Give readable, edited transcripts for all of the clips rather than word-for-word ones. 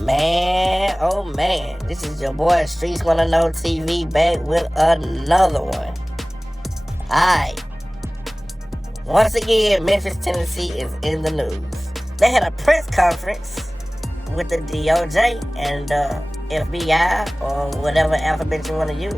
Man, oh man, this is your boy Streets Wanna Know TV back with another one. Alright, once again, Memphis, Tennessee is in the news. They had a press conference with the DOJ and FBI, or whatever alphabet you want to use.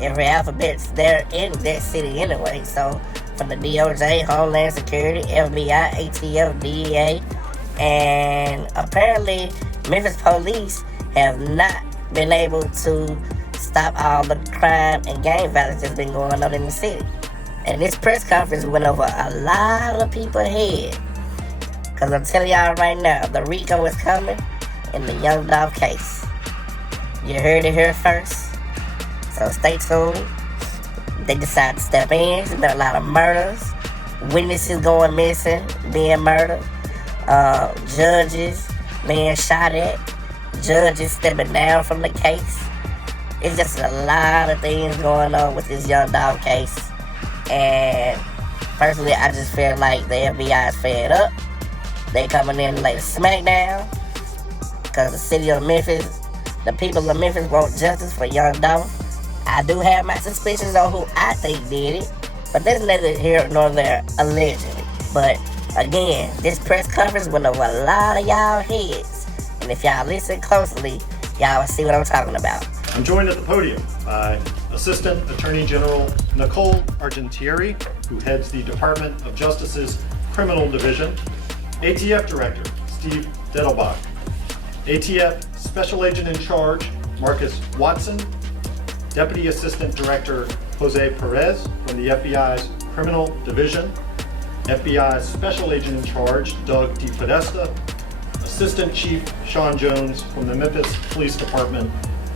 Every alphabet's there in that city anyway, so from the DOJ, Homeland Security, FBI, ATF, DEA, and apparently Memphis police have not been able to stop all the crime and gang violence that's been going on in the city. And this press conference went over a lot of people's head. Because I'm telling y'all right now, the RICO is coming in the Young Dolph case. You heard it here first. So stay tuned. They decided to step in. There's been a lot of murders. Witnesses going missing, being murdered. Judges being shot at, judges stepping down from the case. It's just a lot of things going on with this Young Dolph case. And personally, I just feel like the FBI is fed up. They coming in like a smackdown. Because the city of Memphis, the people of Memphis want justice for Young Dolph. I do have my suspicions on who I think did it. But that's neither here nor there, allegedly. But again, this press conference went over a lot of y'all heads. And if y'all listen closely, y'all will see what I'm talking about. I'm joined at the podium by Assistant Attorney General Nicole Argentieri, who heads the Department of Justice's Criminal Division, ATF Director Steve Dettelbach, ATF Special Agent in Charge Marcus Watson, Deputy Assistant Director Jose Perez from the FBI's Criminal Division, FBI Special Agent in Charge, Doug DePodesta, Assistant Chief Sean Jones from the Memphis Police Department,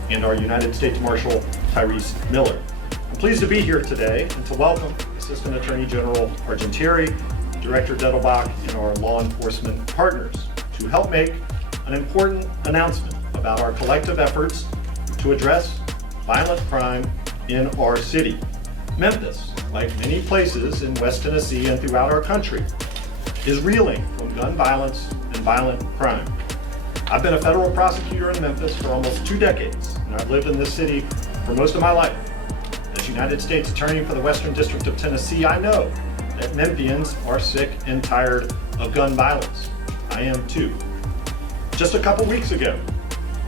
and our United States Marshal Tyrese Miller. I'm pleased to be here today and to welcome Assistant Attorney General Argentieri, Director Dettelbach, and our law enforcement partners to help make an important announcement about our collective efforts to address violent crime in our city. Memphis, like many places in West Tennessee and throughout our country, is reeling from gun violence and violent crime. I've been a federal prosecutor in Memphis for almost 2 decades, and I've lived in this city for most of my life. As United States Attorney for the Western District of Tennessee, I know that Memphians are sick and tired of gun violence. I am too. Just a couple weeks ago,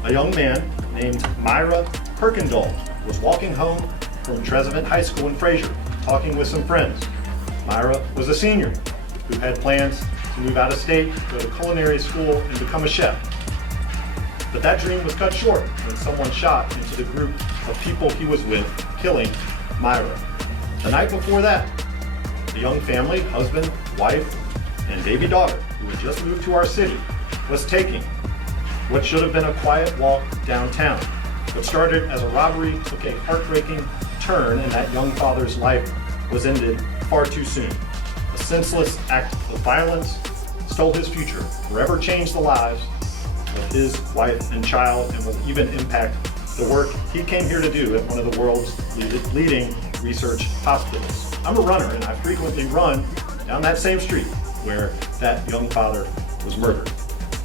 a young man named Myra Kirkendall was walking home from Trezevant High School in Fraser, talking with some friends. Myra was a senior who had plans to move out of state, go to culinary school, and become a chef. But that dream was cut short when someone shot into the group of people he was with, killing Myra. The night before that, the young family, husband, wife, and baby daughter, who had just moved to our city, was taking what should have been a quiet walk downtown. What started as a robbery took a heartbreaking turn, and that young father's life was ended far too soon. A senseless act of violence stole his future, forever changed the lives of his wife and child, and will even impact the work he came here to do at one of the world's leading research hospitals. I'm a runner, and I frequently run down that same street where that young father was murdered.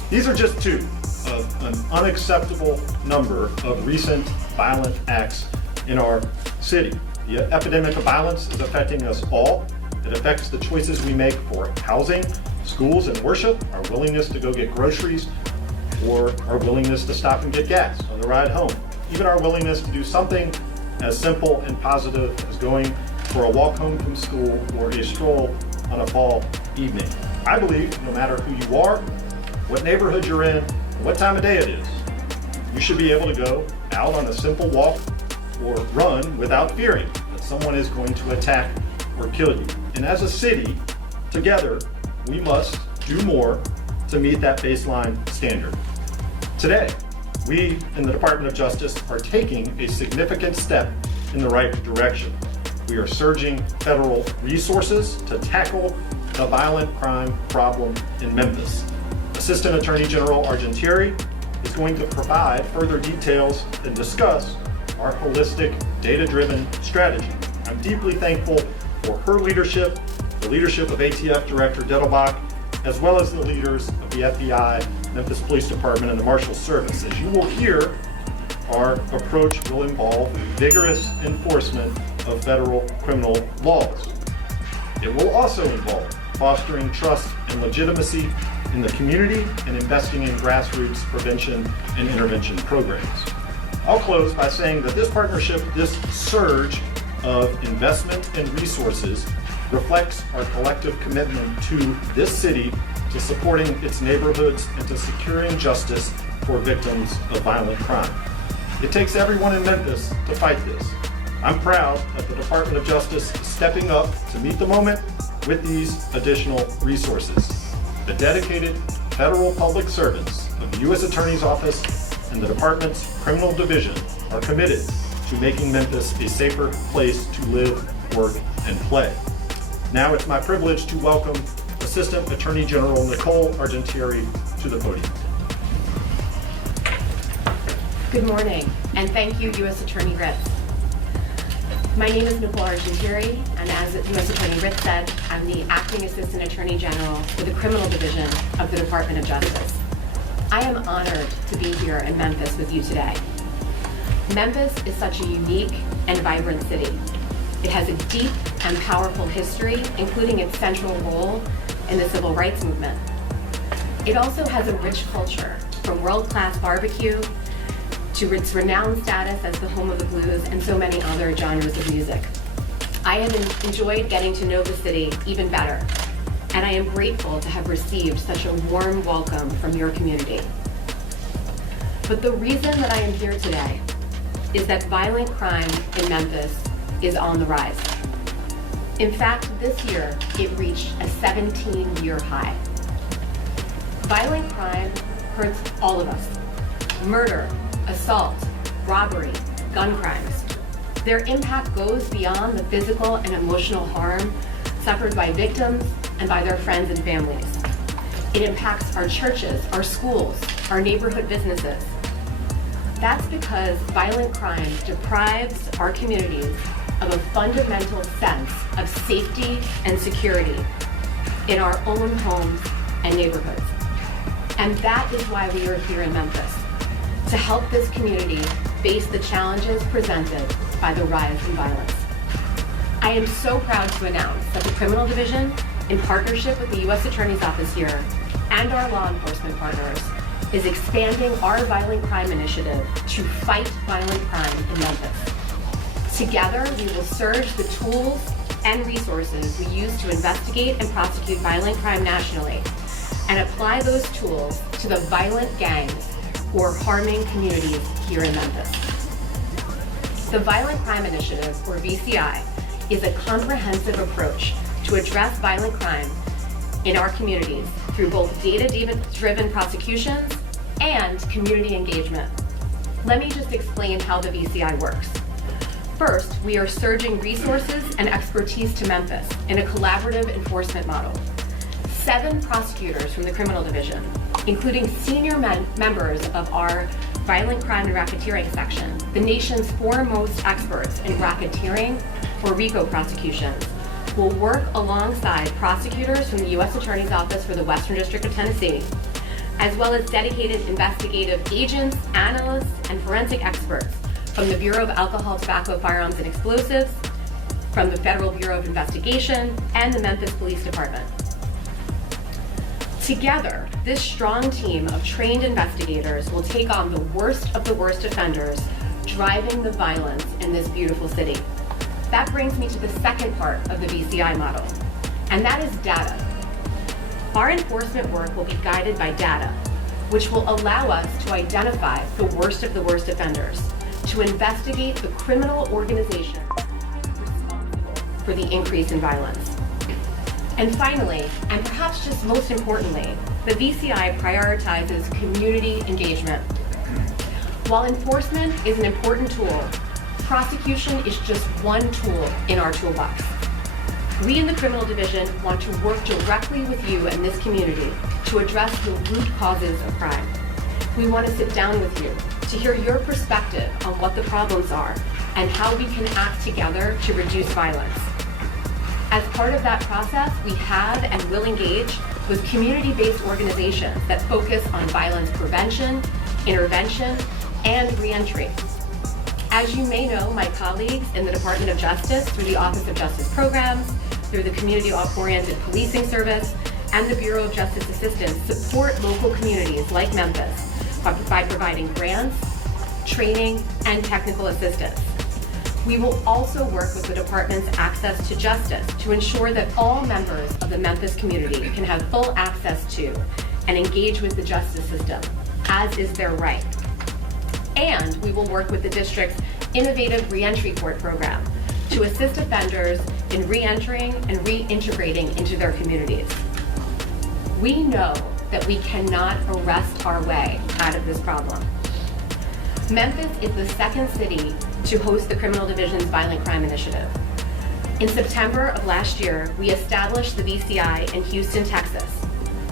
These are just two of an unacceptable number of recent violent acts in our city. The epidemic of violence is affecting us all. It affects the choices we make for housing, schools, and worship, our willingness to go get groceries, or our willingness to stop and get gas on the ride home. Even our willingness to do something as simple and positive as going for a walk home from school or a stroll on a fall evening. I believe no matter who you are, what neighborhood you're in, what time of day it is, you should be able to go out on a simple walk or run without fearing that someone is going to attack or kill you. And as a city, together, we must do more to meet that baseline standard. Today, we in the Department of Justice are taking a significant step in the right direction. We are surging federal resources to tackle the violent crime problem in Memphis. Assistant Attorney General Argentieri is going to provide further details and discuss our holistic, data-driven strategy. I'm deeply thankful for her leadership, the leadership of ATF Director Dettelbach, as well as the leaders of the FBI Memphis Police Department and the Marshal Service. As you will hear, our approach will involve vigorous enforcement of federal criminal laws. It will also involve fostering trust and legitimacy in the community and investing in grassroots prevention and intervention programs. I'll close by saying that this partnership, this surge of investment and resources reflects our collective commitment to this city, to supporting its neighborhoods, and to securing justice for victims of violent crime. It takes everyone in Memphis to fight this. I'm proud that the Department of Justice is stepping up to meet the moment with these additional resources. The dedicated federal public servants of the U.S. Attorney's Office and the Department's Criminal Division are committed to making Memphis a safer place to live, work, and play. Now it's my privilege to welcome Assistant Attorney General Nicole Argentieri to the podium. Good morning, and thank you, U.S. Attorney Ritz. My name is Nicole Argentieri, and as U.S. Attorney Ritz said, I'm the Acting Assistant Attorney General for the Criminal Division of the Department of Justice. I am honored to be here in Memphis with you today. Memphis is such a unique and vibrant city. It has a deep and powerful history, including its central role in the civil rights movement. It also has a rich culture, from world-class barbecue to its renowned status as the home of the blues and so many other genres of music. I have enjoyed getting to know the city even better, and I am grateful to have received such a warm welcome from your community. But the reason that I am here today is that violent crime in Memphis is on the rise. In fact, this year, it reached a 17-year high. Violent crime hurts all of us. Murder, assault, robbery, gun crimes. Their impact goes beyond the physical and emotional harm suffered by victims and by their friends and families. It impacts our churches, our schools, our neighborhood businesses. That's because violent crime deprives our communities of a fundamental sense of safety and security in our own homes and neighborhoods. And that is why we are here in Memphis, to help this community face the challenges presented by the rise in violence. I am so proud to announce that the Criminal Division, in partnership with the U.S. Attorney's Office here and our law enforcement partners, is expanding our violent crime initiative to fight violent crime in Memphis. Together, we will surge the tools and resources we use to investigate and prosecute violent crime nationally and apply those tools to the violent gangs who are harming communities here in Memphis. The Violent Crime Initiative, or VCI, is a comprehensive approach to address violent crime in our communities through both data-driven prosecutions and community engagement. Let me just explain how the VCI works. First, we are surging resources and expertise to Memphis in a collaborative enforcement model. 7 prosecutors from the Criminal Division, including senior members of our Violent Crime and Racketeering section, the nation's foremost experts in racketeering or RICO prosecutions, will work alongside prosecutors from the U.S. Attorney's Office for the Western District of Tennessee, as well as dedicated investigative agents, analysts, and forensic experts from the Bureau of Alcohol, Tobacco, Firearms, and Explosives, from the Federal Bureau of Investigation, and the Memphis Police Department. Together, this strong team of trained investigators will take on the worst of the worst offenders driving the violence in this beautiful city. That brings me to the second part of the VCI model, and that is data. Our enforcement work will be guided by data, which will allow us to identify the worst of the worst offenders, to investigate the criminal organization responsible for the increase in violence. And finally, and perhaps just most importantly, the VCI prioritizes community engagement. While enforcement is an important tool, prosecution is just one tool in our toolbox. We in the Criminal Division want to work directly with you and this community to address the root causes of crime. We want to sit down with you to hear your perspective on what the problems are and how we can act together to reduce violence. As part of that process, we have and will engage with community-based organizations that focus on violence prevention, intervention, and reentry. As you may know, my colleagues in the Department of Justice, through the Office of Justice Programs, through the Community-Oriented Policing Service, and the Bureau of Justice Assistance support local communities like Memphis by providing grants, training, and technical assistance. We will also work with the department's access to justice to ensure that all members of the Memphis community can have full access to and engage with the justice system, as is their right. And we will work with the district's innovative reentry court program to assist offenders in reentering and reintegrating into their communities. We know that we cannot arrest our way out of this problem. Memphis is the second city to host the Criminal Division's Violent Crime Initiative. In September of last year, we established the VCI in Houston, Texas,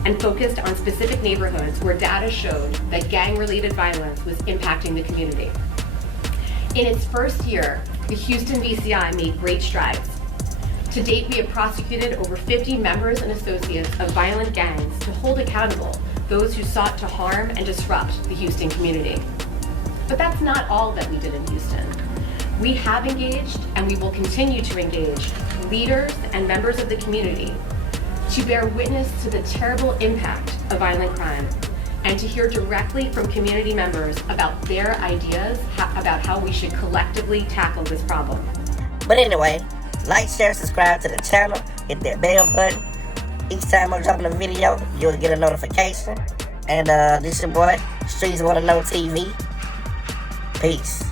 and focused on specific neighborhoods where data showed that gang-related violence was impacting the community. In its first year, the Houston VCI made great strides. To date, we have prosecuted over 50 members and associates of violent gangs to hold accountable those who sought to harm and disrupt the Houston community. But that's not all that we did in Houston. We have engaged, and we will continue to engage, leaders and members of the community to bear witness to the terrible impact of violent crime and to hear directly from community members about their ideas about how we should collectively tackle this problem. But anyway, like, share, subscribe to the channel, hit that bell button. Each time I'm dropping a video, you'll get a notification. And this your boy, Streets Wanna Know TV. Peace.